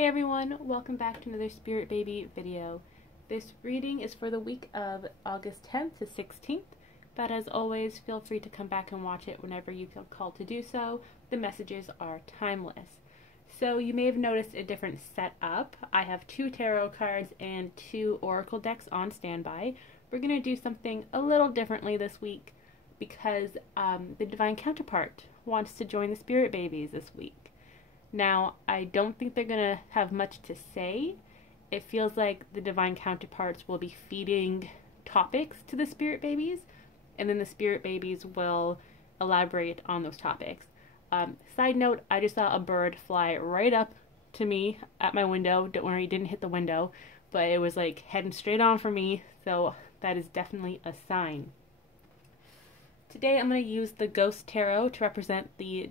Hey everyone, welcome back to another Spirit Baby video. This reading is for the week of August 10th to 16th, but as always, feel free to come back and watch it whenever you feel called to do so. The messages are timeless. So you may have noticed a different setup. I have 2 tarot cards and 2 oracle decks on standby. We're going to do something a little differently this week because the divine counterpart wants to join the Spirit Babies this week. Now, I don't think they're going to have much to say. It feels like the divine counterparts will be feeding topics to the Spirit Babies, and then the Spirit Babies will elaborate on those topics. Side note, I just saw a bird fly right up to me at my window. Don't worry, it didn't hit the window, but it was like heading straight on for me, so that is definitely a sign. Today I'm going to use the Ghost Tarot to represent the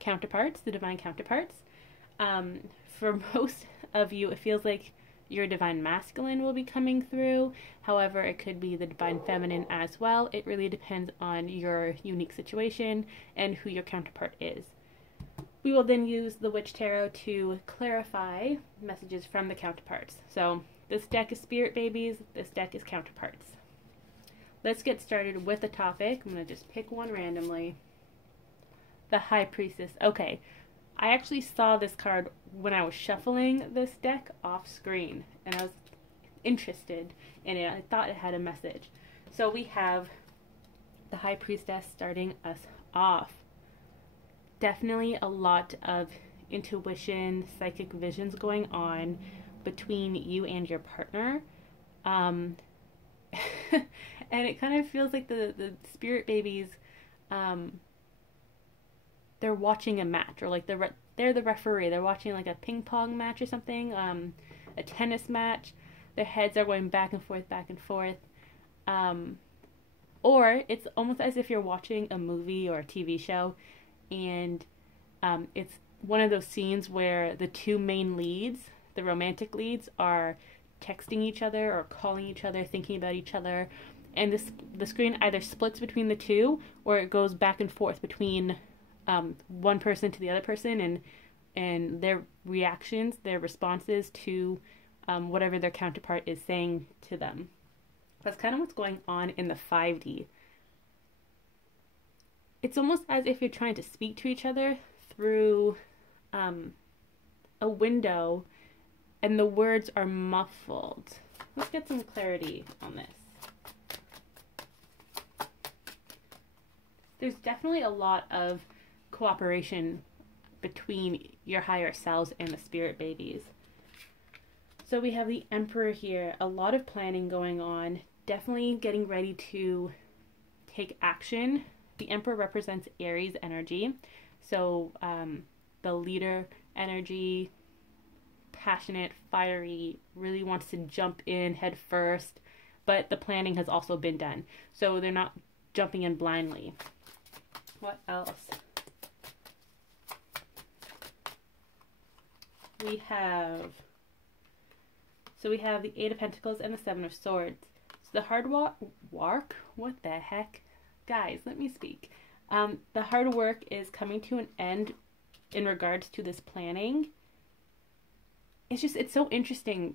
counterparts, the divine counterparts. For most of you, it feels like your divine masculine will be coming through. However, it could be the divine feminine as well. It really depends on your unique situation and who your counterpart is. We will then use the Witch Tarot to clarify messages from the counterparts. So this deck is Spirit Babies, this deck is counterparts. Let's get started with the topic. I'm going to just pick one randomly. The High Priestess. Okay, I actually saw this card when I was shuffling this deck off screen, and I was interested in it. I thought it had a message. So we have the High Priestess starting us off. Definitely a lot of intuition, psychic visions going on between you and your partner. And it kind of feels like the Spirit Babies, they're watching a match, or like they're the referee. They're watching like a ping pong match or something, a tennis match. Their heads are going back and forth, back and forth. Or it's almost as if you're watching a movie or a TV show, and it's one of those scenes where the 2 main leads, the romantic leads, are texting each other or calling each other, thinking about each other, and the screen either splits between the 2 or it goes back and forth between one person to the other person, and their reactions, their responses to whatever their counterpart is saying to them. That's kind of what's going on in the 5D. It's almost as if you're trying to speak to each other through a window, and the words are muffled. Let's get some clarity on this. There's definitely a lot of cooperation between your higher selves and the Spirit Babies. So we have the Emperor here, a lot of planning going on, definitely getting ready to take action. The Emperor represents Aries energy, so the leader energy, passionate, fiery, really wants to jump in head first, but the planning has also been done, so they're not jumping in blindly. What else? We have the 8 of Pentacles and the 7 of Swords. So the hard work, what the heck? Guys, let me speak. The hard work is coming to an end in regards to this planning. It's so interesting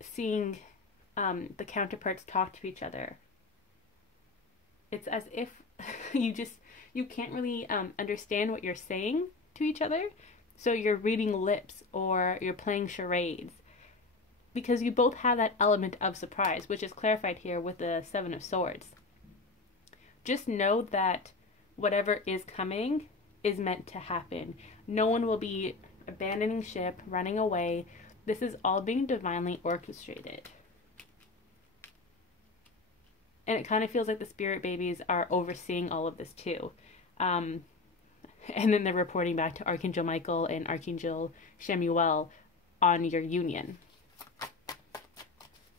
seeing the counterparts talk to each other. It's as if you can't really understand what you're saying to each other. So you're reading lips or you're playing charades, because you both have that element of surprise, which is clarified here with the 7 of Swords. Just know that whatever is coming is meant to happen. No one will be abandoning ship, running away. This is all being divinely orchestrated. And it kind of feels like the Spirit Babies are overseeing all of this too. And then they're reporting back to Archangel Michael and Archangel Shemuel on your union.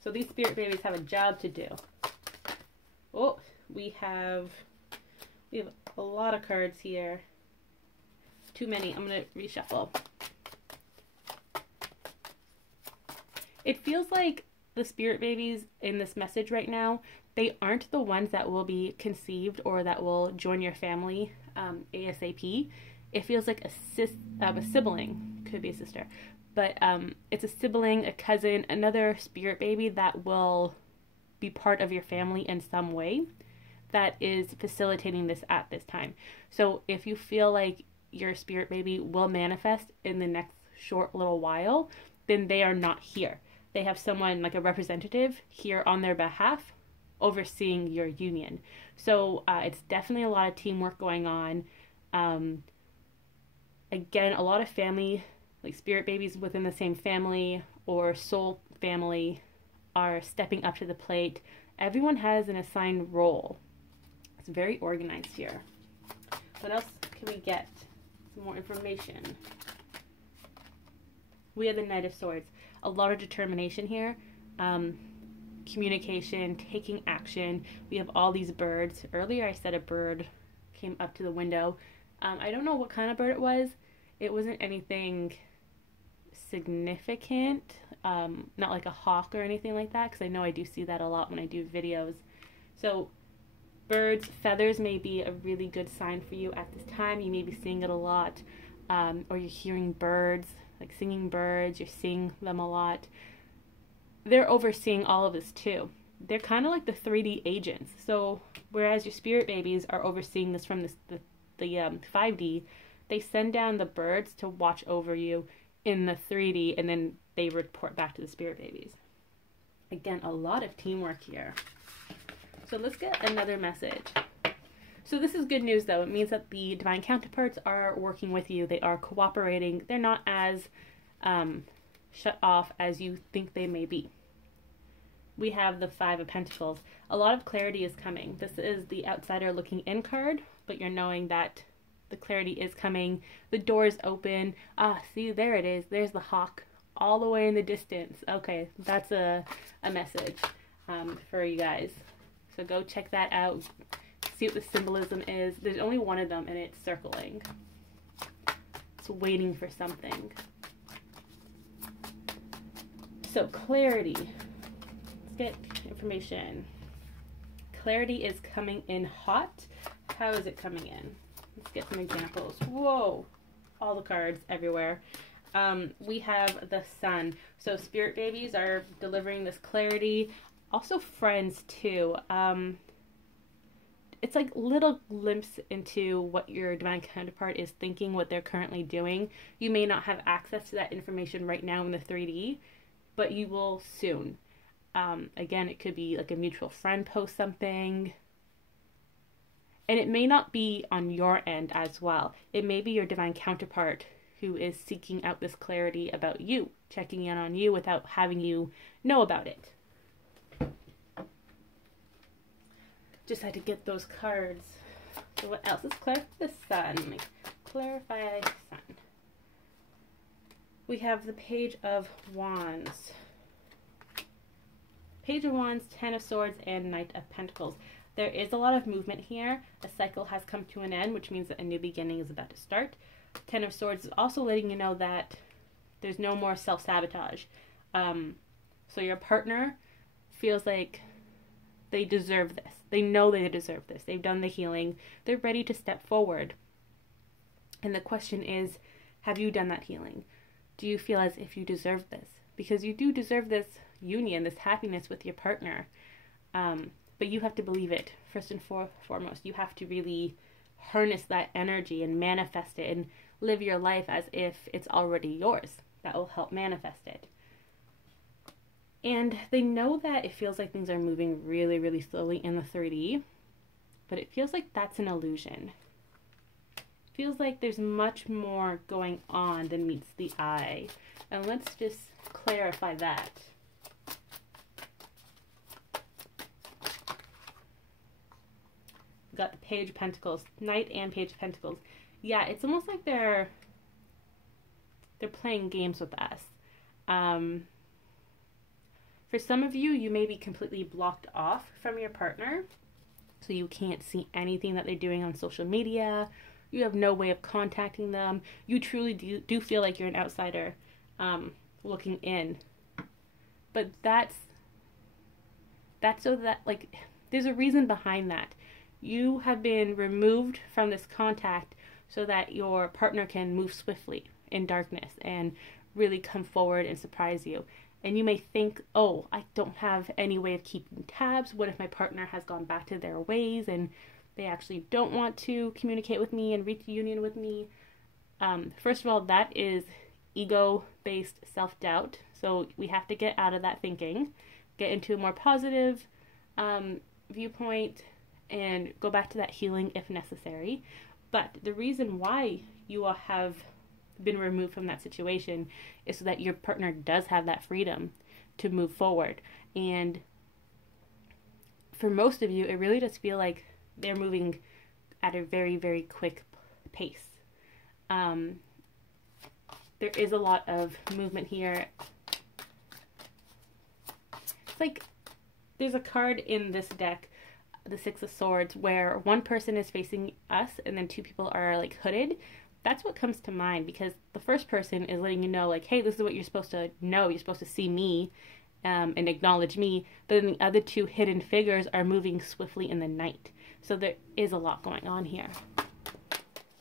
So these Spirit Babies have a job to do. Oh, we have a lot of cards here. Too many. I'm going to reshuffle. It feels like the Spirit Babies in this message right now, they aren't the ones that will be conceived or that will join your family ASAP. It feels like a sibling could be a sister. But it's a sibling, a cousin, another spirit baby that will be part of your family in some way that is facilitating this at this time. So if you feel like your spirit baby will manifest in the next short little while, then they are not here. They have someone like a representative here on their behalf overseeing your union. So it's definitely a lot of teamwork going on. Again, a lot of family, like spirit babies within the same family or soul family, are stepping up to the plate. Everyone has an assigned role. It's very organized here. What else can we get? Some more information. We have the Knight of Swords. A lot of determination here. Communication, taking action. We have all these birds. Earlier I said a bird came up to the window. I don't know what kind of bird it was. It wasn't anything significant. Not like a hawk or anything like that, because I know I do see that a lot when I do videos. So birds, feathers may be a really good sign for you at this time. You may be seeing it a lot. Or you're hearing birds, like singing birds. You're seeing them a lot. They're overseeing all of this too. They're kind of like the 3D agents. So whereas your spirit babies are overseeing this from the 5D, they send down the birds to watch over you in the 3D, and then they report back to the spirit babies. Again, a lot of teamwork here. So let's get another message. So this is good news though. It means that the divine counterparts are working with you. They are cooperating. They're not as shut off as you think they may be. We have the Five of Pentacles. A lot of clarity is coming. This is the outsider looking in card, but you're knowing that the clarity is coming. The door is open. See, there it is. There's the hawk all the way in the distance. Okay, that's a message for you guys. So go check that out. See what the symbolism is. There's only one of them, and it's circling. It's waiting for something. So clarity. Let's get information. Clarity is coming in hot. How is it coming in? Let's get some examples. Whoa, all the cards everywhere. We have the Sun. So spirit babies are delivering this clarity. Also friends too. It's like little glimpse into what your divine counterpart is thinking, what they're currently doing. You may not have access to that information right now in the 3D, but you will soon. Again, it could be like a mutual friend post something. And it may not be on your end as well. It may be your divine counterpart who is seeking out this clarity about you, checking in on you without having you know about it. Just had to get those cards. So what else? Let's clarify the Sun. Clarify Sun. We have the Page of Wands. Page of Wands, Ten of Swords, and Knight of Pentacles. There is a lot of movement here. A cycle has come to an end, which means that a new beginning is about to start. Ten of Swords is also letting you know that there's no more self-sabotage. So your partner feels like they deserve this. They know they deserve this. They've done the healing. They're ready to step forward. And the question is, have you done that healing? Do you feel as if you deserve this? Because you do deserve this union, this happiness with your partner. But you have to believe it, first and foremost. You have to really harness that energy and manifest it and live your life as if it's already yours. That will help manifest it. And they know that it feels like things are moving really, really slowly in the 3D, but it feels like that's an illusion. It feels like there's much more going on than meets the eye. And let's just clarify that. Got the Page of Pentacles, Knight and Page of Pentacles. Yeah, it's almost like they're playing games with us. For some of you, you may be completely blocked off from your partner, so you can't see anything that they're doing on social media. You have no way of contacting them. You truly do feel like you're an outsider looking in. But that's so that, like, there's a reason behind that. You have been removed from this contact so that your partner can move swiftly in darkness and really come forward and surprise you. And you may think, oh, I don't have any way of keeping tabs. What if my partner has gone back to their ways and they actually don't want to communicate with me and reach union with me? First of all, that is ego-based self-doubt. So we have to get out of that thinking, get into a more positive viewpoint, and go back to that healing if necessary. But the reason why you all have been removed from that situation is so that your partner does have that freedom to move forward. And for most of you, it really does feel like they're moving at a very, very quick pace. There is a lot of movement here. It's like there's a card in this deck, the Six of Swords, where one person is facing us and then two people are like hooded. That's what comes to mind, because the first person is letting you know, like, hey, this is what you're supposed to know. You're supposed to see me and acknowledge me. But then the other two hidden figures are moving swiftly in the night. So there is a lot going on here.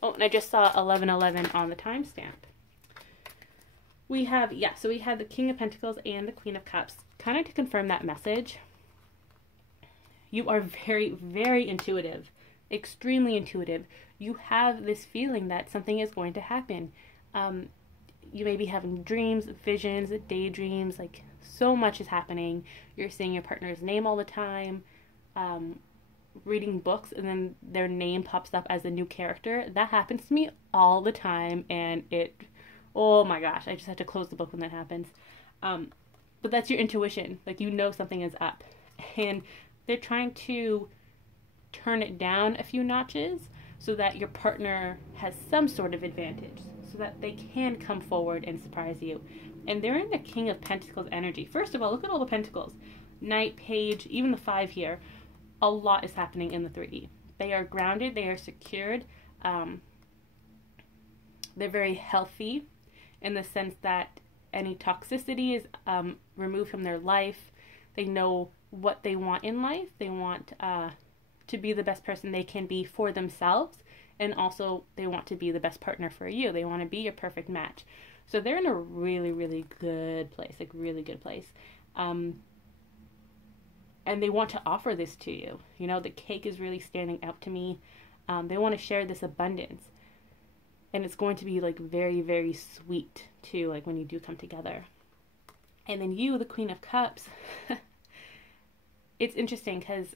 Oh, and I just saw 11:11 on the timestamp. We have, so we have the King of Pentacles and the Queen of Cups. Kind of to confirm that message, you are very, very intuitive, extremely intuitive. You have this feeling that something is going to happen. You may be having dreams, visions, daydreams, like so much is happening. You're saying your partner's name all the time, reading books, and then their name pops up as a new character. That happens to me all the time, and oh my gosh, I just have to close the book when that happens. But that's your intuition. Like, you know something is up. And they're trying to turn it down a few notches so that your partner has some sort of advantage, so that they can come forward and surprise you. And they're in the King of Pentacles energy. First of all, look at all the pentacles. Knight, Page, even the 5 here. A lot is happening in the 3D. They are grounded. They are secured. They're very healthy in the sense that any toxicity is removed from their life. They know what they want in life. They want to be the best person they can be for themselves, and also they want to be the best partner for you. They want to be your perfect match. So they're in a really, really good place, like really good place. And they want to offer this to you. You know, the cake is really standing out to me. They want to share this abundance. And it's going to be like very, very sweet too, like when you do come together. And then you, the Queen of Cups, it's interesting because,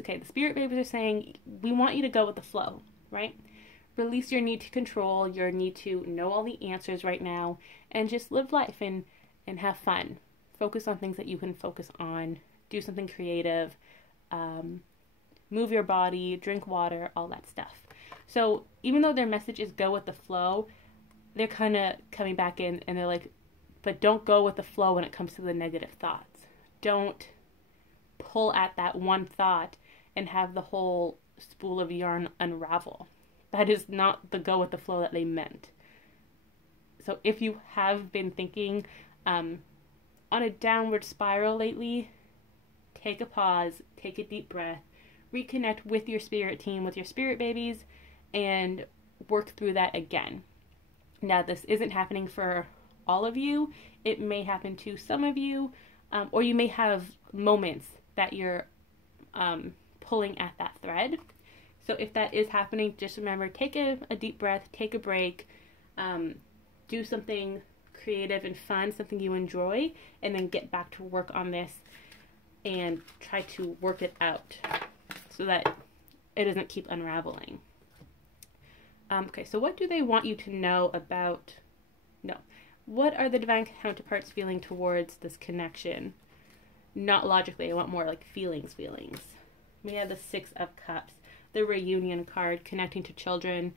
okay, the spirit babies are saying, we want you to go with the flow, right? Release your need to control, your need to know all the answers right now, and just live life and have fun. Focus on things that you can focus on. Do something creative. Move your body, drink water, all that stuff. So even though their message is go with the flow, they're kind of coming back in and they're like, but don't go with the flow when it comes to the negative thoughts. Don't pull at that one thought and have the whole spool of yarn unravel. That is not the go with the flow that they meant. So if you have been thinking on a downward spiral lately, take a pause, take a deep breath, reconnect with your spirit team, with your spirit babies, and work through that again. Now, this isn't happening for all of you. It may happen to some of you, or you may have moments that you're pulling at that thread. So if that is happening, just remember, take a deep breath, take a break, do something creative and fun, something you enjoy, and then get back to work on this and try to work it out so that it doesn't keep unraveling. Okay, so what do they want you to know about? No. What are the divine counterparts feeling towards this connection? Not logically, I want more like feelings. We have the Six of Cups, the reunion card, connecting to children.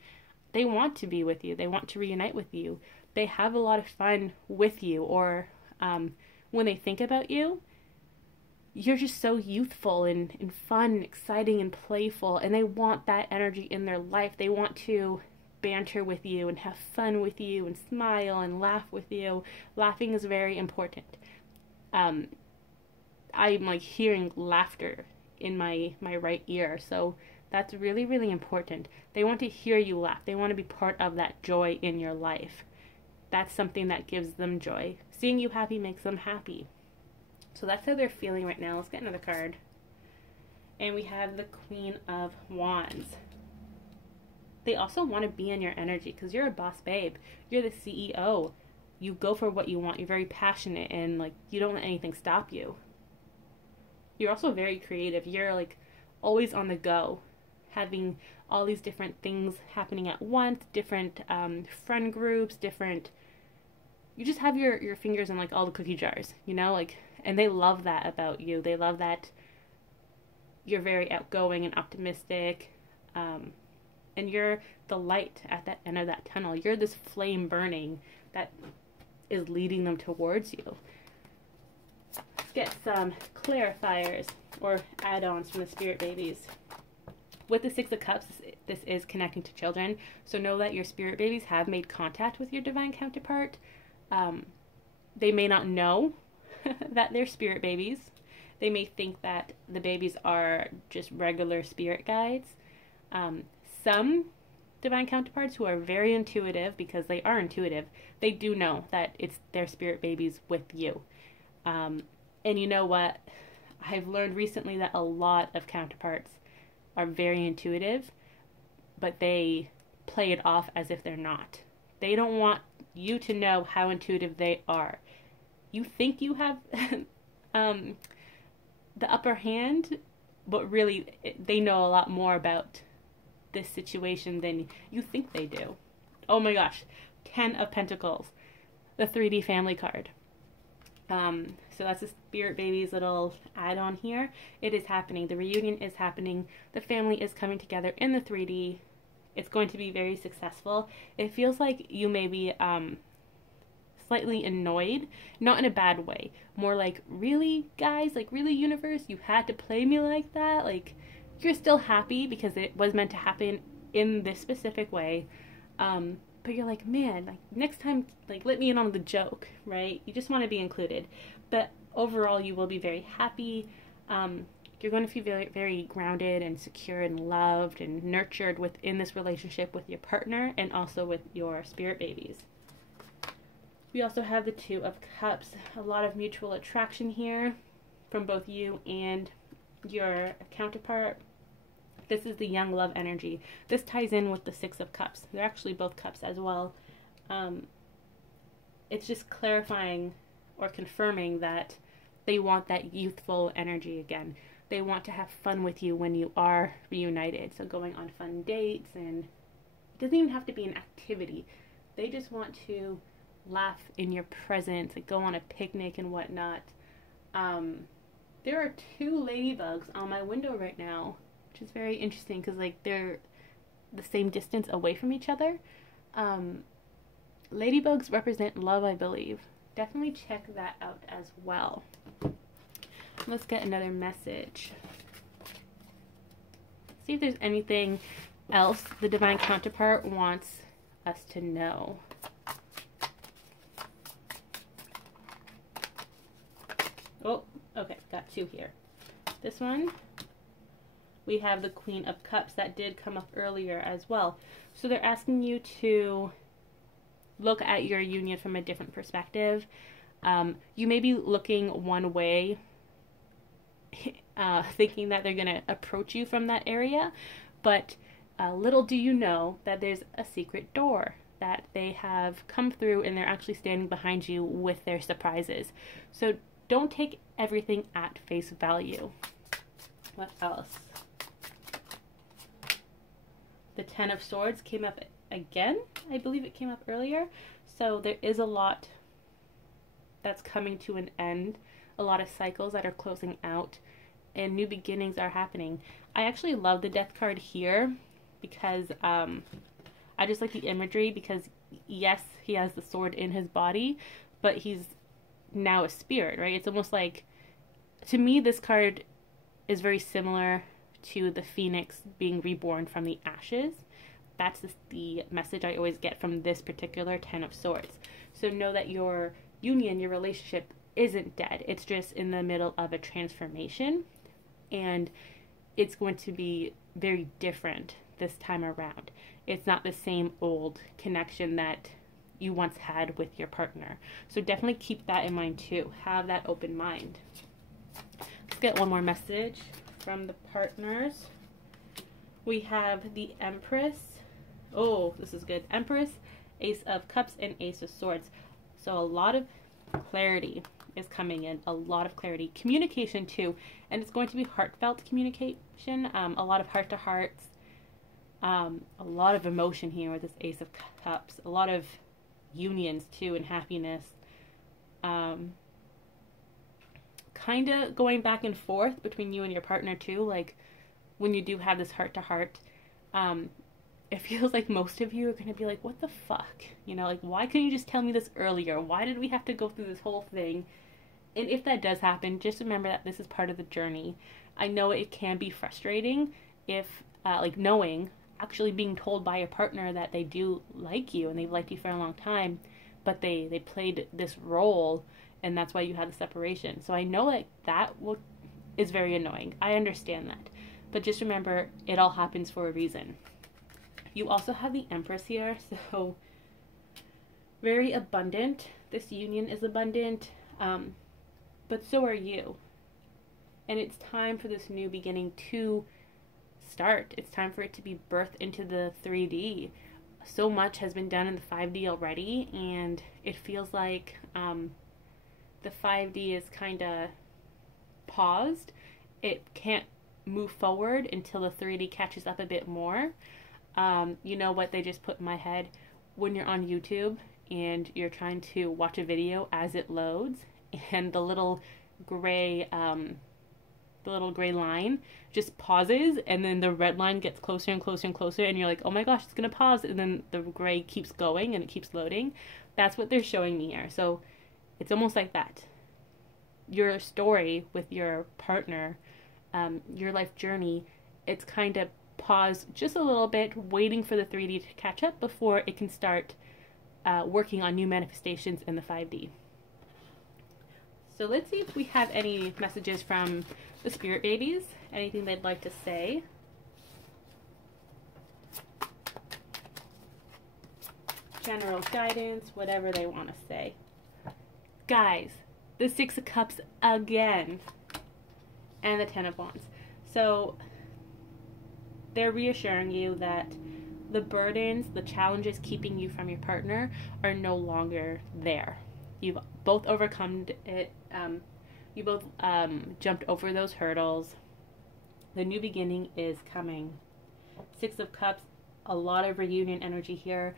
They want to be with you. They want to reunite with you. They have a lot of fun with you, or when they think about you, you're just so youthful and fun, exciting, and playful, and they want that energy in their life. They want to banter with you and have fun with you and smile and laugh with you. Laughing is very important. I'm like hearing laughter in my right ear, so That's really, really important. They want to hear you laugh. They want to be part of that joy in your life. That's something that gives them joy. Seeing you happy makes them happy. So that's how they're feeling right now. Let's get another card. And we have the Queen of Wands. They also want to be in your energy because you're a boss babe. You're the CEO. You go for what you want. You're very passionate and like you don't let anything stop you. You're also very creative. You're like always on the go, having all these different things happening at once, different friend groups, different... You just have your fingers in like all the cookie jars, you know, like, and they love that about you. They love that you're very outgoing and optimistic, and you're the light at that end of that tunnel. You're this flame burning that is leading them towards you. Let's get some clarifiers or add-ons from the spirit babies. With the Six of Cups, this is connecting to children. So know that your spirit babies have made contact with your divine counterpart. They may not know that they're spirit babies. They may think that the babies are just regular spirit guides. Some divine counterparts who are very intuitive, because they are intuitive, they do know that it's their spirit babies with you. And you know what? I've learned recently that a lot of counterparts are very intuitive, but they play it off as if they're not. They don't want you to know how intuitive they are. You think you have the upper hand, but really they know a lot more about this situation than you think they do. Oh my gosh, 10 of Pentacles, the 3D family card. So that's the spirit baby's little add-on here. It is happening. The reunion is happening. The family is coming together in the 3D. It's going to be very successful. It feels like you may be slightly annoyed, not in a bad way. More like, really, guys? Like, really, universe? You had to play me like that? Like, you're still happy because it was meant to happen in this specific way. But you're like, man, like, next time, like, let me in on the joke, right? You just want to be included. But overall, you will be very happy. You're going to feel very, very grounded and secure and loved and nurtured within this relationship with your partner and also with your spirit babies. We also have the Two of Cups. A lot of mutual attraction here from both you and your counterpart. This is the young love energy. This ties in with the Six of Cups. They're actually both cups as well. It's just clarifying or confirming that they want that youthful energy again. They want to have fun with you when you are reunited. So going on fun dates, and it doesn't even have to be an activity. They just want to laugh in your presence, like go on a picnic and whatnot. There are two ladybugs on my window right now, which is very interesting because like they're the same distance away from each other. Ladybugs represent love, I believe. Definitely check that out as well. Let's get another message. See if there's anything else the divine counterpart wants us to know. Oh, okay, got two here. This one, we have the Queen of Cups. That did come up earlier as well. So they're asking you to look at your union from a different perspective. You may be looking one way, thinking that they're going to approach you from that area, but little do you know that there's a secret door that they have come through and they're actually standing behind you with their surprises. So don't take everything at face value. What else? The Ten of Swords came up again. I believe it came up earlier. So there is a lot that's coming to an end. A lot of cycles that are closing out. And new beginnings are happening. I actually love the Death card here because I just like the imagery because yes, he has the sword in his body, but he's now a spirit, right? It's almost like, to me, this card is very similar to the phoenix being reborn from the ashes. That's the message I always get from this particular Ten of Swords. So know that your union, your relationship isn't dead. It's just in the middle of a transformation, and it's going to be very different this time around. It's not the same old connection that you once had with your partner. So definitely keep that in mind too. Have that open mind. Let's get one more message from the partners. We have the Empress. Oh, this is good. Empress, Ace of Cups, and Ace of Swords. So a lot of clarity is coming in. A lot of clarity. Communication too. And it's going to be heartfelt communication. A lot of heart-to-hearts. A lot of emotion here with this Ace of Cups. A lot of unions too and happiness. Kind of going back and forth between you and your partner too. Like when you do have this heart-to-heart, it feels like most of you are going to be like, what the fuck? You know, like, why couldn't you just tell me this earlier? Why did we have to go through this whole thing? And if that does happen, just remember that this is part of the journey. I know it can be frustrating if, like, knowing, actually being told by your partner that they do like you and they've liked you for a long time, but they played this role and that's why you had the separation. So I know like that is very annoying. I understand that. But just remember, it all happens for a reason. You also have the Empress here, so very abundant. This union is abundant, but so are you. And it's time for this new beginning to start. It's time for it to be birthed into the 3D. So much has been done in the 5D already, and it feels like the 5D is kind of paused. It can't move forward until the 3D catches up a bit more. You know what they just put in my head? When you're on YouTube and you're trying to watch a video as it loads, and the little gray line just pauses, and then the red line gets closer and closer and closer, and you're like, oh my gosh, it's gonna pause, and then the gray keeps going and it keeps loading. That's what they're showing me here. So it's almost like that. Your story with your partner, your life journey, it's kind of paused just a little bit, waiting for the 3D to catch up before it can start working on new manifestations in the 5D. So let's see if we have any messages from the spirit babies, anything they'd like to say. General guidance, whatever they want to say. Guys, the Six of Cups again, and the Ten of Wands. So they're reassuring you that the burdens, the challenges keeping you from your partner are no longer there. You've both overcome it. You both jumped over those hurdles. The new beginning is coming. Six of Cups, a lot of reunion energy here.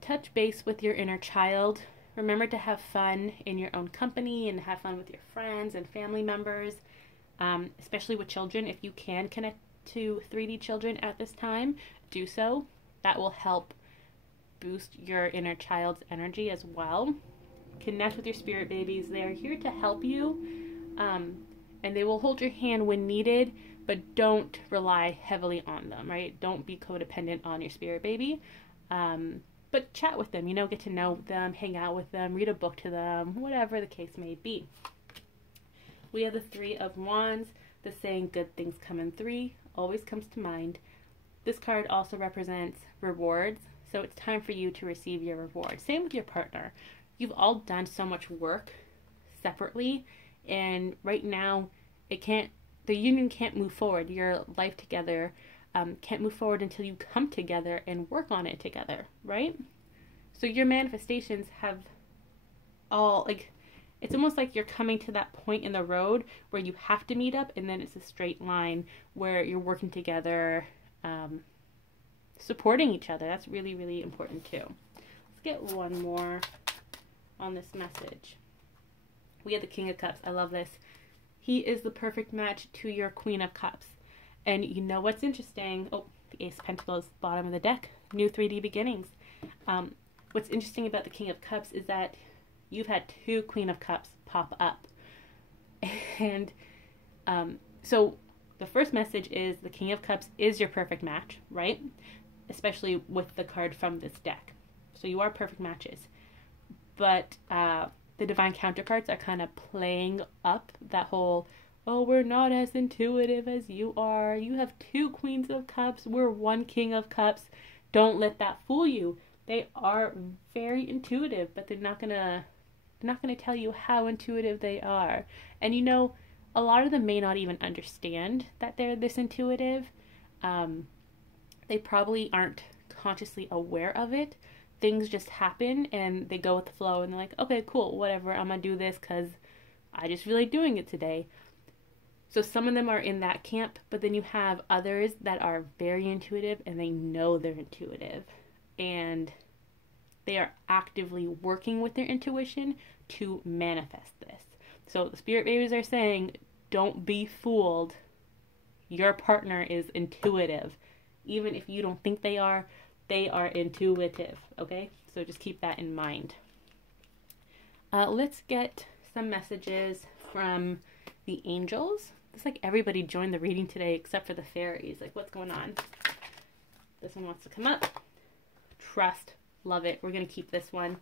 Touch base with your inner child. Remember to have fun in your own company and have fun with your friends and family members, especially with children. If you can connect to 3D children at this time, do so. That will help boost your inner child's energy as well. Connect with your spirit babies. They are here to help you, and they will hold your hand when needed, but don't rely heavily on them, right? Don't be codependent on your spirit baby, but chat with them, get to know them, hang out with them, read a book to them, whatever the case may be. We have the Three of Wands. The saying, good things come in three, always comes to mind. This card also represents rewards, so it's time for you to receive your reward. Same with your partner. You've all done so much work separately, and right now the union can't move forward. Your life together can't move forward until you come together and work on it together, right? So your manifestations have all, like, it's almost like you're coming to that point in the road where you have to meet up, and then it's a straight line where you're working together, supporting each other. That's really, really important too. Let's get one more on this message. We have the King of Cups. I love this. He is the perfect match to your Queen of Cups. And you know what's interesting? Oh, the Ace of Pentacles, bottom of the deck. New 3D beginnings. What's interesting about the King of Cups is that you've had two Queen of Cups pop up. And so the first message is the King of Cups is your perfect match, right? Especially with the card from this deck. So you are perfect matches. But the divine counterparts are kind of playing up that whole oh, we're not as intuitive as you are. You have 2 Queens of Cups. We're 1 King of Cups. Don't let that fool you. They are very intuitive, but they're not gonna tell you how intuitive they are. And you know, a lot of them may not even understand that they're this intuitive. They probably aren't consciously aware of it. Things just happen and they go with the flow and they're like, okay, cool, whatever, I'm gonna do this because I just feel like doing it today. So some of them are in that camp, but then you have others that are very intuitive and they know they're intuitive. And they are actively working with their intuition to manifest this. So the spirit babies are saying, don't be fooled. Your partner is intuitive. Even if you don't think they are intuitive, okay? So just keep that in mind. Let's get some messages from the angels. It's like everybody joined the reading today except for the fairies. Like, what's going on? This one wants to come up. Trust. Love it. We're going to keep this one.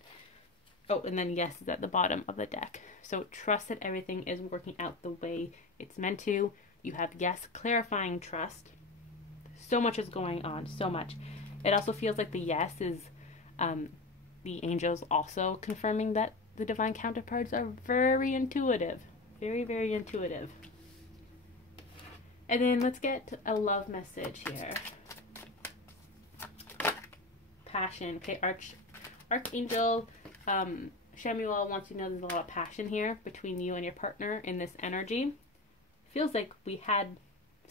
Oh, and then yes is at the bottom of the deck. So trust that everything is working out the way it's meant to. You have yes, clarifying trust. So much is going on. So much. It also feels like the yes is the angels also confirming that the divine counterparts are very intuitive. Very, very intuitive. And then let's get a love message here. Passion. Okay, Archangel Shemuel wants you to know there's a lot of passion here between you and your partner in this energy. Feels like we had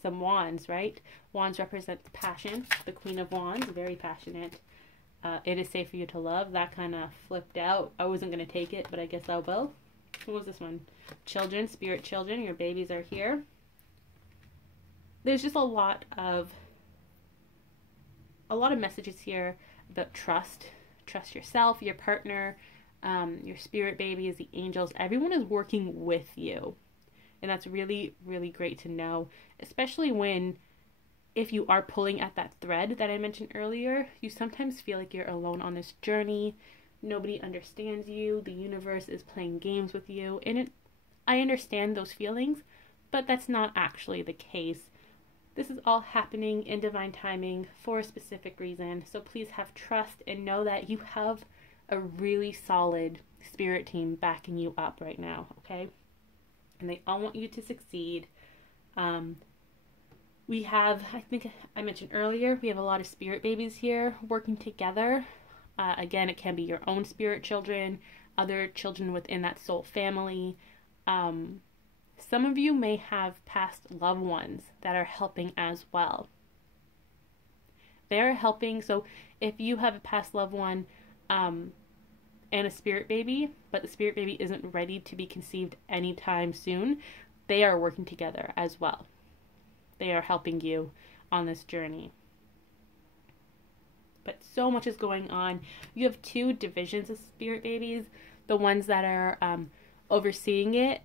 some wands, right? Wands represents passion. The Queen of Wands, very passionate. It is safe for you to love. That kind of flipped out. I wasn't going to take it, but I guess I will. What was this one? Children, spirit children. Your babies are here. There's just a lot of messages here about trust. Trust yourself, your partner, your spirit babies, the angels. Everyone is working with you. And that's really, really great to know, especially when, if you are pulling at that thread that I mentioned earlier, you sometimes feel like you're alone on this journey. Nobody understands you. The universe is playing games with you. And I understand those feelings, but that's not actually the case. This is all happening in divine timing for a specific reason. So please have trust and know that you have a really solid spirit team backing you up right now, okay? And they all want you to succeed. We have, I think I mentioned earlier, we have a lot of spirit babies here working together. Again, it can be your own spirit children, other children within that soul family. Some of you may have past loved ones that are helping as well. They're helping, so if you have a past loved one and a spirit baby, but the spirit baby isn't ready to be conceived anytime soon, they are working together as well. They are helping you on this journey. But so much is going on. You have 2 divisions of spirit babies. The ones that are overseeing it,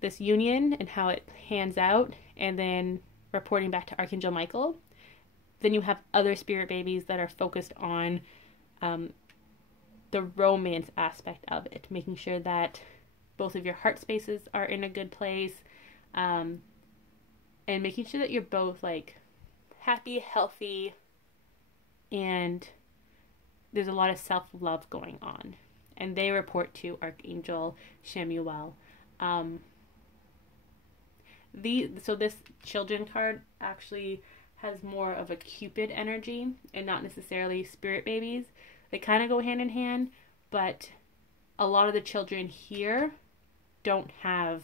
this union and how it pans out, and then reporting back to Archangel Michael. Then you have other spirit babies that are focused on the romance aspect of it, making sure that both of your heart spaces are in a good place, and making sure that you're both like happy, healthy, and there's a lot of self-love going on. And they report to Archangel Shemuel. So this children card actually has more of a Cupid energy and not necessarily spirit babies. They kind of go hand in hand, but a lot of the children here don't have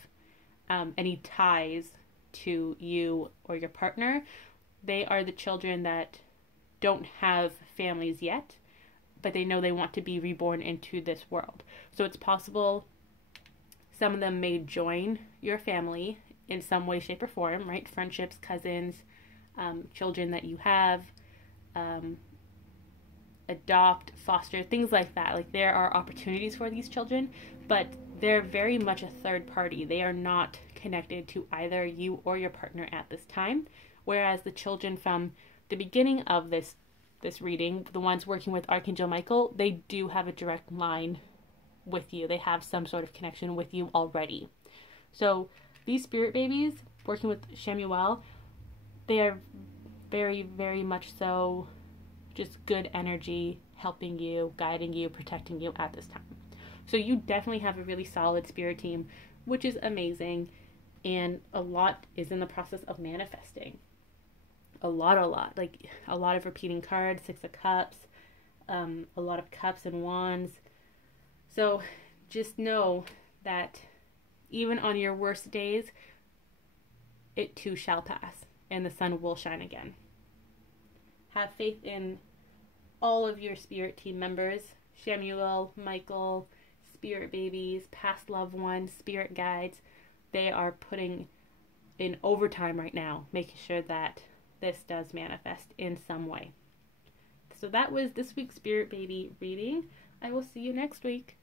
any ties to you or your partner. They are the children that don't have families yet, but they know they want to be reborn into this world. So it's possible some of them may join your family in some way, shape, or form, right? Friendships, cousins, children that you have, adopt, foster, things like that. Like, there are opportunities for these children, but they're very much a third party. They are not connected to either you or your partner at this time. Whereas the children from the beginning of this reading, the ones working with Archangel Michael, they do have a direct line with you. They have some sort of connection with you already. So these spirit babies, working with Shamuel, they are very, very much so just good energy, helping you, guiding you, protecting you at this time. So you definitely have a really solid spirit team, which is amazing. And a lot is in the process of manifesting. A lot. Like a lot of repeating cards, 6 of Cups, a lot of Cups and Wands. So just know that even on your worst days, it too shall pass, and the sun will shine again. Have faith in all of your spirit team members, Shamuel, Michael, spirit babies, past loved ones, spirit guides. They are putting in overtime right now, making sure that this does manifest in some way. So that was this week's spirit baby reading. I will see you next week.